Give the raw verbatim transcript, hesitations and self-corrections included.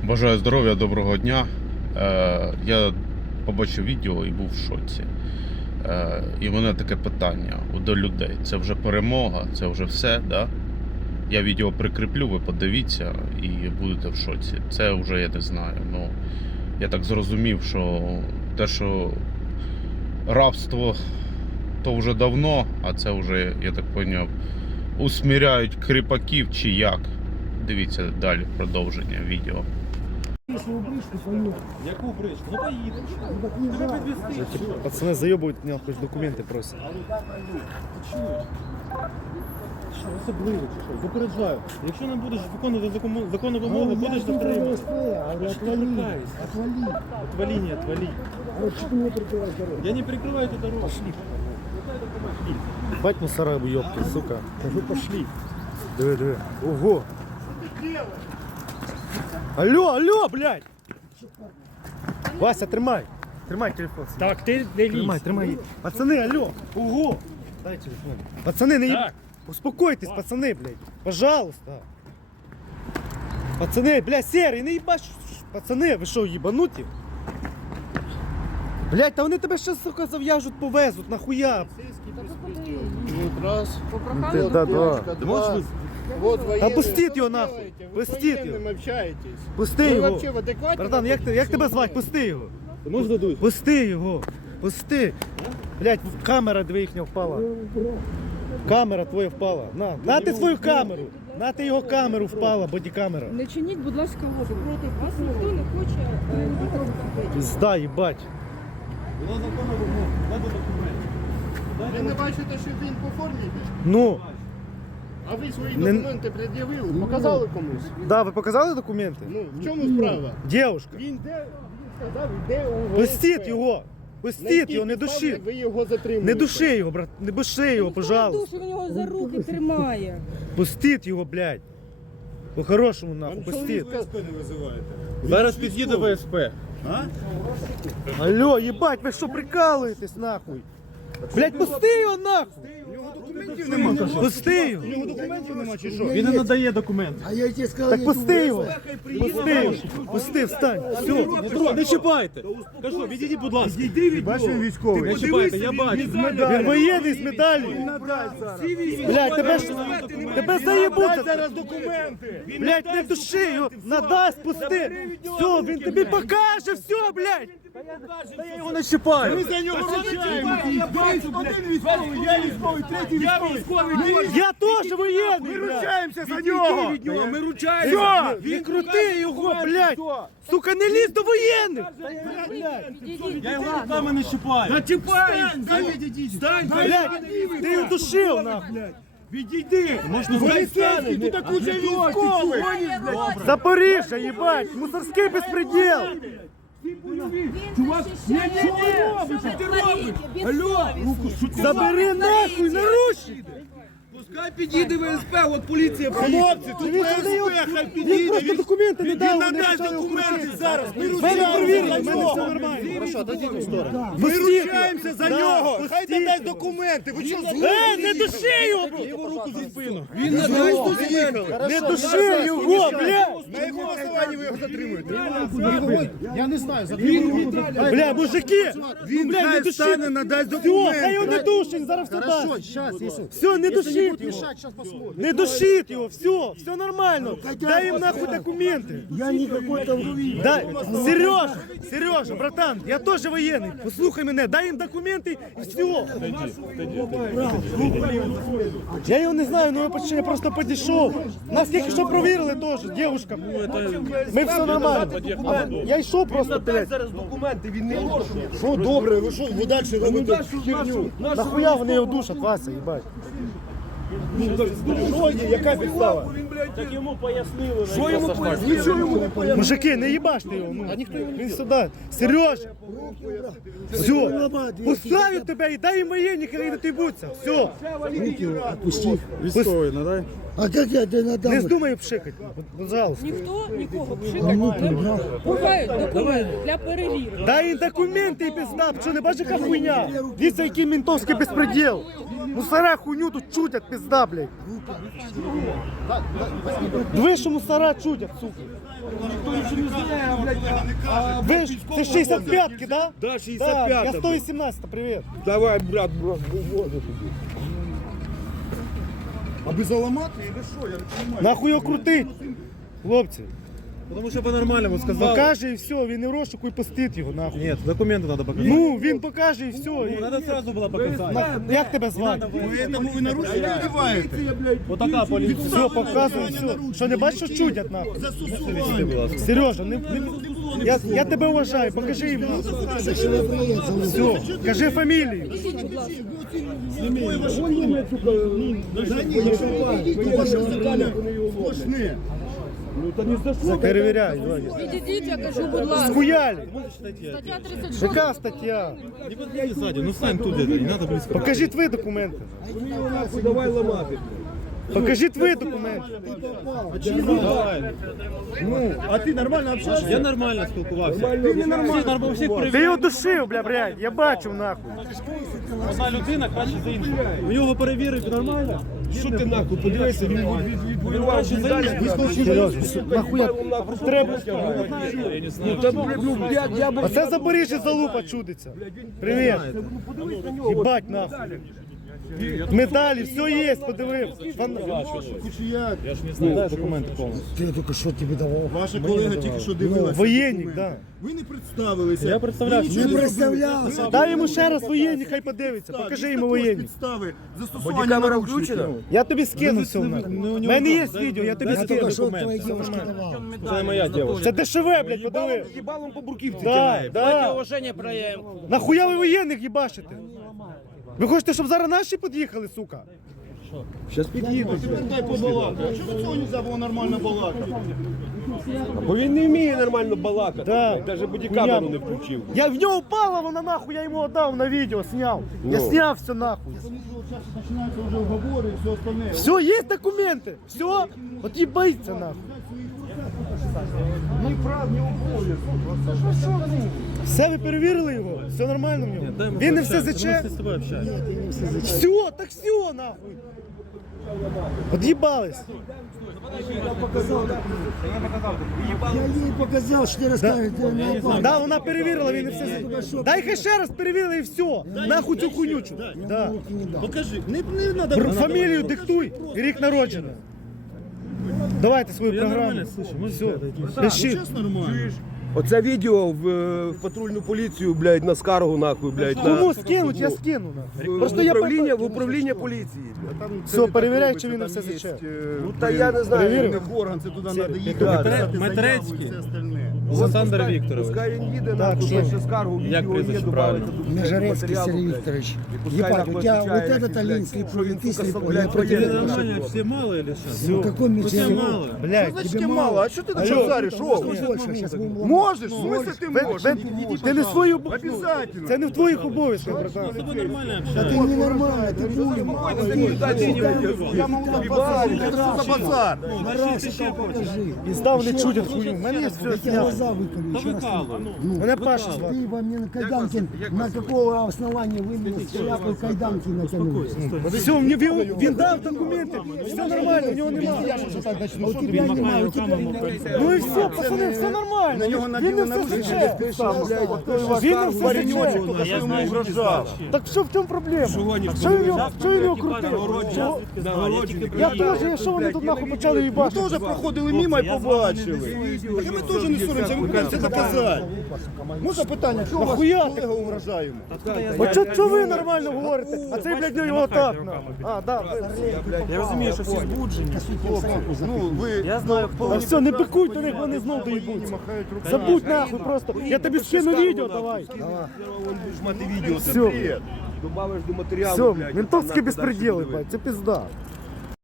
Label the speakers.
Speaker 1: Бажаю здоров'я, доброго дня. Е, я побачив відео і був в шоці. Е, і в мене таке питання до людей. Це вже перемога, це вже все, да? Я відео прикріплю, ви подивіться і будете в шоці. Це вже я не знаю. Ну, я так зрозумів, що те, що рабство, то вже давно, а це вже, я так зрозумів, усміряють кріпаків чи як. Дивіться далі продовження відео.
Speaker 2: Яку бричку? Ну поїдемо. Тебе підвезти.
Speaker 3: Пацаны заебывают меня, хоть документы просят.
Speaker 2: Що, особливо чи що? Попереджаю. Якщо не будеш виконувати законну, законну вимогу, будеш затриманий. Що ти лякаєшся? Отвали, не отвали. Я не прикрываю эту дорогу. Пошли.
Speaker 3: Бать мусора ёбки, сука. Кажу, пошли. Диви, диви. Ого. Алло, алло, блядь. Вася, тримай. Тримай телефон.
Speaker 2: Так, ти не
Speaker 3: Тримай, тримай. Пацаны, алло. Ого. Дай телефон. Пацаны, не...
Speaker 2: Так.
Speaker 3: Успокойтесь, пацаны, блядь. Пожалуйста. Пацаны, блядь, серый, не ебаш. Пацаны, ви що, ебануті? Блядь, та вони тебе ще, сука, зав'яжуть, повезуть, нахуя?
Speaker 4: Раз.
Speaker 3: Ти, да, да.
Speaker 4: Два. Вот
Speaker 3: Та пустіть його нахуй.
Speaker 4: Вы
Speaker 3: Пустіть
Speaker 4: с
Speaker 3: його.
Speaker 4: военным общаетесь.
Speaker 3: Пусти
Speaker 4: Вы
Speaker 3: його.
Speaker 4: вообще в адеквате?
Speaker 3: Братан, як, ти- як тебе звати? Пусти його.
Speaker 2: Можна дуй?
Speaker 3: Пусти його. Пусти. Блядь, камера дві їхня впала. Камера твоя впала. На, на ти свою камеру. На ти його камеру впала, бодікамера.
Speaker 5: Не чиніть, будь ласка, опір. Вас ніхто не хоче е, нікого вбити.
Speaker 3: Пізда, їбать.
Speaker 2: Вона законна вимога. Надо документи.
Speaker 4: Ви не бачите, що він по формі йде?
Speaker 3: Ну,
Speaker 4: А ви свої
Speaker 3: Не-
Speaker 4: документи пред'явили, показали комусь?
Speaker 3: да, ви показали документи?
Speaker 4: Ну, в чому справа?
Speaker 3: Дівушка,
Speaker 4: Він де, він сказав, йде у
Speaker 3: пустіть
Speaker 4: ВСП.
Speaker 3: його.
Speaker 4: На
Speaker 3: Пустіть
Speaker 4: якій
Speaker 3: його, не
Speaker 4: підставі
Speaker 3: души.
Speaker 4: Ви його затримуєте.
Speaker 3: Не души його, брат, не души його, пожалуйста.
Speaker 5: Він його за руки тримає.
Speaker 3: Пустіть його, блядь. По-хорошому, нахуй,
Speaker 4: Вам
Speaker 3: пустіть.
Speaker 4: чоловік сказав,
Speaker 2: Зараз під'їде ВСП.
Speaker 3: Алло, ебать, ви що прикалуєтесь, нахуй? Блядь, пусти його, нахуй. Пусти його.
Speaker 2: Він не надає документи.
Speaker 3: Так пусти його. Пусти його. Пусти, встань. Все.
Speaker 2: Не чіпайте. Кажу, відійдіть, будь ласка.
Speaker 3: Бачиш, він військовий.
Speaker 2: Не чіпайте, я бачу.
Speaker 3: Він воєнний з медаллю. Блядь, тебе ж тебе заєбуться.
Speaker 4: зараз документи.
Speaker 3: Блядь, не души його. Надасть, пусти. Все, він тобі покаже, все, блядь. Та я його не чіпаю.
Speaker 4: За нього розчаємо. Один військовий, я військовий, третій військовий.
Speaker 3: Я теж воєнний. Ми
Speaker 4: ручаємося за нього.
Speaker 2: Ми
Speaker 3: Все, не крути його, блядь. Сука, не лізь до воєнних.
Speaker 2: Я його руками не чіпаю.
Speaker 3: Блядь, ти його душив, нахуй.
Speaker 4: Відійди. Поліцейський, тут куча військових.
Speaker 3: Запоріжжя, їбать, мусорський безпреділ.
Speaker 5: Чувак, ні, ні, ні, що ти робиш? Алло,
Speaker 3: Забери нахуй, наручники.
Speaker 2: Пускай підійде ВСП, от поліція.
Speaker 4: Хлопці, тут
Speaker 3: Він він просто документи не дав. вони
Speaker 4: надасть
Speaker 3: почали
Speaker 4: документи
Speaker 3: крутити.
Speaker 4: зараз. Ми
Speaker 3: Мене перевірили, в мене
Speaker 4: нього.
Speaker 3: все нормально. Хорошо, дадіть в сторону.
Speaker 4: Ми ручаємося за нього. Хай надасть документи. Ви що,
Speaker 3: Е, не души його, бро.
Speaker 4: його руку за спину?
Speaker 2: Він надасть документи.
Speaker 3: Не души його, бля.
Speaker 4: На якому основанні ви його затримуєте?
Speaker 3: Бля, мужики, ну, бля, не души.
Speaker 4: надасть
Speaker 3: Все, хай його не душить, зараз все дасть. Все, не душить його. Не душить його, все, все нормально. Дай им нахуй документы. Я не какой-то... Дай, Сережа, Сережа, братан, я тоже военный. Послухай мене, дай їм документи і все. Я його не знаю, ну я почти- я просто підійшов. Нас тільки що провірили теж, дівчинка. Ми все нормально. А я йшов просто, блядь.
Speaker 2: Зараз документи, він не може.
Speaker 4: Що добре, ви що, ви далі робите херню?
Speaker 3: Нахуя вони його душать, Вася, їбать.
Speaker 4: Що є, яка підстава?
Speaker 2: Так йому пояснили.
Speaker 4: Що йому пояснили? Нічого йому не пояснили.
Speaker 3: Мужики, не їбаште його. Ну. Він сюди. Сережа. Все. Поставлю тебе і дай їм воєнні, хай не тибуться. Все.
Speaker 4: Військовий, надай.
Speaker 3: Не здумай пшикати. Пожалуйста.
Speaker 5: ніхто нікого пшикати не буде. Бувають документи для перевірки.
Speaker 3: Дай їм документи і пизда. Що не бачиш, яка хуйня? Дивіться, який ментовський безпреділ. Мусора хуйню тут чутять, пизда, блядь. Диви, що мусора чудять, сука. Ви ж, це шістдесят п'ятки, да?
Speaker 4: Да, шістдесят п'ята,
Speaker 3: Я сто вісімнадцять, привіт.
Speaker 4: Давай, брат, брат, виводи тобі. Аби заламати, і ви що, я не розумію.
Speaker 3: Нахуй його крутить, хлопці.
Speaker 2: Потому що по-нормальному сказав.
Speaker 3: Покаже і все, він не в розшуку і пустить його, нахуй.
Speaker 2: Ні, документи треба показати.
Speaker 3: Ну, він покаже і все. І-
Speaker 2: Треба одразу було показати.
Speaker 3: На- Як тебе звати?
Speaker 4: Тому ви нарушення вдіваєте.
Speaker 2: Отака поліція.
Speaker 3: Все, показуй, все. Що не бачиш, що чудять, нахуй?
Speaker 4: Застосування.
Speaker 3: Сережа, не, не, я, я тебе вважаю, покажи їм. Все, кажи фамілію.
Speaker 4: Сплошне.
Speaker 3: Перевіряй, Ваня.
Speaker 5: Відійдіть, я кажу, будь ласка.
Speaker 3: Схуяли.
Speaker 5: Стаття тридцять шість.
Speaker 3: Яка стаття?
Speaker 2: Не подходи сзади, ну стань тут где-то, не надо близко.
Speaker 3: Покажи твої документи.
Speaker 4: Давай ламати.
Speaker 3: Покажи твої документи.
Speaker 2: Давай.
Speaker 3: Ну,
Speaker 4: А ти нормально общаешься?
Speaker 2: Я нормально спілкувався. Ти не нормально. Всіх
Speaker 3: ти
Speaker 2: перевіряв.
Speaker 3: його душив, бля, блядь, я бачив, нахуй.
Speaker 2: Одна людина краще за іншу. У нього перевірити нормально.
Speaker 4: Що ти нахуй, подивися, він відвоював медаль.
Speaker 3: Сережа, нахуя треба.
Speaker 2: Я не знаю.
Speaker 4: Ну, я, я б...
Speaker 3: Оце Запоріжжя залупа чудиться. Привіт. Їбать, нахуй. Медалі, все є, подивив.
Speaker 4: Кучуяк.
Speaker 2: Я ж не знаю. Дай документи повністю.
Speaker 3: Ти тільки що тобі давав?
Speaker 4: Ваша колега тільки що дивилася.
Speaker 3: Воєнник, так.
Speaker 4: Ви не представилися.
Speaker 2: Я представлявся.
Speaker 4: Ви нічого
Speaker 3: Не
Speaker 4: не
Speaker 3: представлявся.
Speaker 4: зробили.
Speaker 3: Дай йому ще раз воєнник, хай подивиться. Покажи йому воєнник.
Speaker 4: Підстави. Застосування камера включена?
Speaker 3: Я тобі скину все. У мене є відео, я тобі скину.
Speaker 2: Це моя дівчина.
Speaker 3: Це дешеве, блядь, подиви.
Speaker 4: Їбалом по бурківці.
Speaker 3: Да, да.
Speaker 2: Уваження проявим.
Speaker 3: Нахуя ви воєнних їбашите? Ви хочете, щоб зараз наші під'їхали, сука?
Speaker 4: Зараз під'їдуть. Дай побалакати. А чому цього не можна було нормально балакати?
Speaker 6: Бо він не вміє нормально балакати.
Speaker 3: Да.
Speaker 6: Навіть бодікамеру не включив.
Speaker 3: Я в нього упала, вона нахуй, я йому віддав на відео, зняв. Я зняв все нахуй.
Speaker 4: Починаються вже уговори і все остальне.
Speaker 3: Все, є документи. Все, от їбається нахуй.
Speaker 4: Ні прав, ні обов'язків.
Speaker 3: Все, ви перевірили його? Все нормально в нього? Він не все заче?
Speaker 2: З тобою общаюся.
Speaker 3: Все, так все нахуй. От'їбались.
Speaker 7: Я їй показав, що ти розкажеш, на опалу.
Speaker 3: Да, вона перевірила, він не все заче. Дай хай ще раз перевірили і все. Нахуй цю хуйнючу. Да.
Speaker 4: Покажи. Не, не надо.
Speaker 3: Бр- Фамілію диктуй і рік народження. Давайте свою
Speaker 2: Я
Speaker 3: програму.
Speaker 2: нормально слышу, можеш
Speaker 3: Все,
Speaker 2: сказати?
Speaker 3: пиши.
Speaker 4: Зараз нормально.
Speaker 6: Оце відео в, е, в патрульну поліцію, блядь, на скаргу, нахуй, блядь. на-
Speaker 3: Кому скинуть, я скину. нахуй.
Speaker 6: в,
Speaker 3: Просто
Speaker 6: в
Speaker 3: я
Speaker 6: управління, в
Speaker 3: пойду.
Speaker 6: управління поліції. блядь.
Speaker 3: Все, перевіряй, чи він на все заче.
Speaker 6: Ну та я не знаю.
Speaker 3: Перевірив?
Speaker 6: не-
Speaker 4: В орган, це туди треба
Speaker 6: Да,
Speaker 4: їхати,
Speaker 6: да.
Speaker 4: писати заяву і
Speaker 2: Матрецький.
Speaker 4: все остальне.
Speaker 2: Олександр
Speaker 6: Пускай-
Speaker 2: Вікторович.
Speaker 6: Пускай він їде,
Speaker 3: Так,
Speaker 6: нахуй,
Speaker 3: всім.
Speaker 6: пише скаргу,
Speaker 2: Як
Speaker 6: відео є,
Speaker 2: прізвище
Speaker 6: добавиться
Speaker 2: правильно?
Speaker 6: до
Speaker 7: Межерецкий
Speaker 6: матеріалу,
Speaker 7: Сергей
Speaker 6: блядь.
Speaker 7: Викторович.
Speaker 6: І пускай,
Speaker 7: Ебать,
Speaker 6: нахуй,
Speaker 7: у тебя
Speaker 6: отвечает,
Speaker 7: вот этот
Speaker 6: блядь,
Speaker 7: олень
Speaker 6: що
Speaker 7: слепой,
Speaker 6: він,
Speaker 7: ты
Speaker 6: сука,
Speaker 7: слепой,
Speaker 6: блядь,
Speaker 7: я против
Speaker 6: воєнний,
Speaker 7: этого.
Speaker 6: нахуй.
Speaker 2: Нормально, все мало или що?
Speaker 7: Ну какой мне
Speaker 2: Все
Speaker 7: тебе
Speaker 2: мало.
Speaker 3: Блядь,
Speaker 4: Значить,
Speaker 7: тебе
Speaker 4: мало.
Speaker 7: мало.
Speaker 4: А що ти так
Speaker 7: Алло,
Speaker 4: шариш? Що?
Speaker 7: больше, сейчас будем ломать.
Speaker 4: Можеш, в смысле ти
Speaker 3: ви-
Speaker 4: можеш?
Speaker 3: ви- ти не свою бу-
Speaker 4: Обязательно.
Speaker 3: Це не в твоїх обов'язках, братан.
Speaker 2: З тобою нормально
Speaker 7: Да
Speaker 2: общаюся.
Speaker 7: ты ненормальный, ты будем.
Speaker 4: Я можу так базарити. Що за базар?
Speaker 7: Покажи.
Speaker 3: І став не чудять хуйню. У мене є все
Speaker 7: Я
Speaker 3: зняв.
Speaker 7: глаза выколю. еще раз.
Speaker 2: Викало.
Speaker 3: Мене Паша звати.
Speaker 7: Ты во мне на кайданке, на какого основания вы мне шляпу кайданки натянули?
Speaker 3: Все, мені він, він дав документи. Все нормально, у нього немає.
Speaker 7: А у тебя нема, у тебя
Speaker 3: Ну і все, пацани, все нормально.
Speaker 4: На нього
Speaker 3: Він не
Speaker 4: наділи
Speaker 3: все
Speaker 4: наручники,
Speaker 3: заче. Він не все
Speaker 4: Пареньочок,
Speaker 3: заче.
Speaker 4: хто йому угрожав.
Speaker 3: Так що в цьому проблема? Що він його, що він його крутив? Чого? Я теж, що вони тут нахуй почали
Speaker 4: Ми
Speaker 3: їбати?
Speaker 4: теж проходили мимо і побачили. Так і ми теж не соромся, ми будемо це доказати. Можна питання, що у вас
Speaker 3: Нахуя ти?
Speaker 4: колега угрожає йому?
Speaker 3: От що, що ви нормально говорите? А цей, блядь, його так нахуй. А, да.
Speaker 2: Я розумію, що всі збуджені.
Speaker 4: Ну, ви...
Speaker 2: Я знаю,
Speaker 3: А все, не пикуй до них, вони знов доїбуться. Забудь нахуй просто. Я тобі скину відео, давай.
Speaker 4: Будеш мати відео, це
Speaker 3: Все.
Speaker 4: бред.
Speaker 6: Добавиш до матеріалу,
Speaker 3: Все,
Speaker 6: блядь,
Speaker 3: ментовські
Speaker 6: там,
Speaker 3: безпреділи,
Speaker 6: нахуй,
Speaker 3: блядь, це пизда.